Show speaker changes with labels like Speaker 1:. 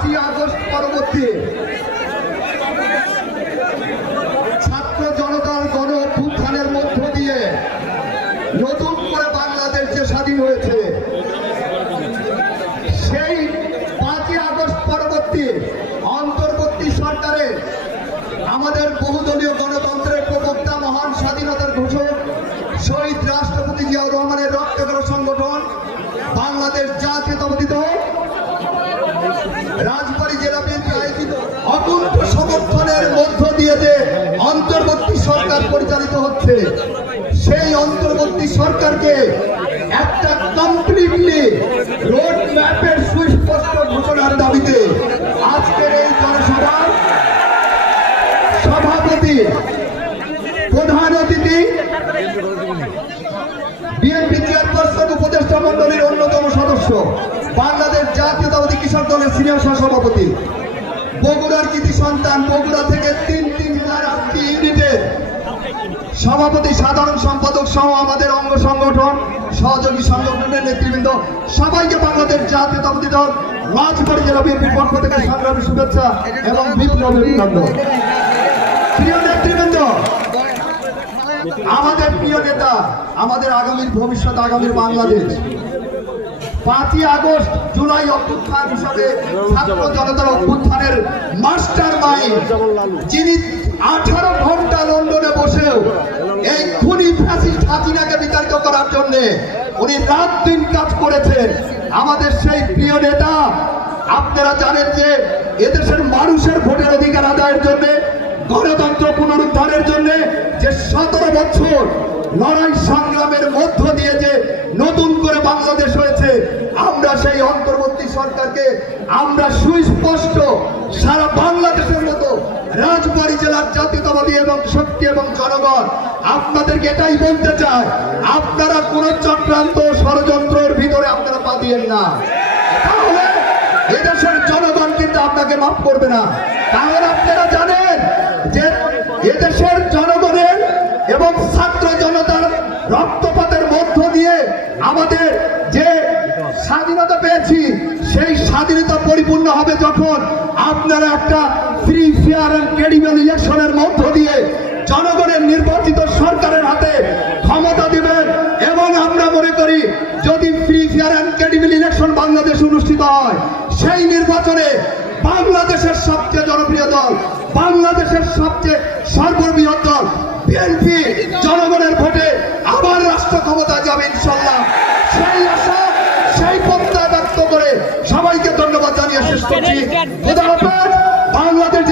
Speaker 1: পাঁচই আগস্ট পরবর্তী। ছাত্র জনতার গণ অভ্যুত্থানের মধ্য দিয়ে নতুন করে বাংলাদেশ যে স্বাধীন হয়েছে, সেই পাঁচই আগস্ট পরবর্তী অন্তর্বর্তী সরকারের আমাদের বহুদলীয় গণতন্ত্রের প্রবক্তা মহান স্বাধীনতার ঘোষক শহীদ রাষ্ট্রপতি জিয়াউর রহমানের রক্তকর সংগঠন বাংলাদেশ জাতীয়তাবাদী দল রাজবাড়ী জেলা বিএনপি আয়োজিত অকুণ্ঠ সমর্থনের মধ্য দিয়ে যে অন্তর্বর্তী সরকার পরিচালিত হচ্ছে, সেই অন্তর্বর্তী সরকারকে একটা কমপ্লিটলি রোড ম্যাপের সিনিয়র সহসভাপতি বগুড়ার কৃতি সন্তান, বগুড়া থেকে তিন তিন ইউনিটের সভাপতি, সাধারণ সম্পাদক সহ আমাদের অঙ্গ সংগঠন, সহযোগী সংগঠনের নেতৃবৃন্দ, সবাইকে বাংলাদেশ জাতীয়তাবাদী দল, রাজবাড়ী জেলা বিএনপির পক্ষ থেকে সংগ্রামী শুভেচ্ছা এবং বিপ্লব অভিনন্দন। প্রিয় নেতৃবৃন্দ, আমাদের প্রিয় নেতা, আমাদের আগামীর ভবিষ্যৎ, আগামীর বাংলাদেশ। পাঁচই আগস্ট জুলাই অভ্যুত্থান হিসাবে ছাত্র জনতার অভ্যুত্থানের মাস্টার মাইন্ড। যিনি আঠারো ঘণ্টা লন্ডনে বসেও এই খুনি ফ্যাসিস্ট হাসিনাকে বিতাড়িত করার জন্য উনি রাত দিন কাজ করেছেন। আমাদের সেই প্রিয় নেতা, আপনারা জানেন যে এদেশের মানুষের ভোটের অধিকার আদায়ের জন্য, গণতন্ত্র পুনরুদ্ধারের জন্য যে সতেরো বছর লড়াই সংগ্রামের মধ্য দিয়ে যে নতুন করে বাংলাদেশ সেই অন্তর্বর্তী সরকারকে আমরা সুস্পষ্ট সারা বাংলাদেশের মতো রাজবাড়ী জেলার জাতীয়তাবাদী এবং শক্তি এবং জনগণ আপনাদেরকে এটাই বলতে চায় আপনারা কোন চক্রান্ত ষড়যন্ত্রের ভিতরে আপনারা পা দিয়েন না। তাহলে এদেশের জনগণ কিন্তু আপনাকে মাফ করবে না। তাহলে আপনারা জানেন যে এদেশের জনগণের এবং ছাত্র জনতার রক্তপাতের মধ্য দিয়ে আমাদের যে স্বাধীনতা পেয়েছি, সেই স্বাধীনতা পরিপূর্ণ হবে যখন আপনারা একটা ফ্রি ফেয়ার অ্যান্ড ক্রেডিবল ইলেকশনের মধ্য দিয়ে জনগণের নির্বাচিত সরকারের হাতে ক্ষমতা দিবেন এবং আমরা মনে করি, যদি free fair and credible election Bangladesh অনুষ্ঠিত হয়, সেই নির্বাচনে বাংলাদেশের সবচেয়ে জনপ্রিয় দল, বাংলাদেশের সবচেয়ে সর্ববৃহৎ দল, বিএনপি জনগণের ভোটে আবার রাষ্ট্র ক্ষমতা যাবে, ইনশাল্লাহ। শেষ করছি। বাংলাদেশ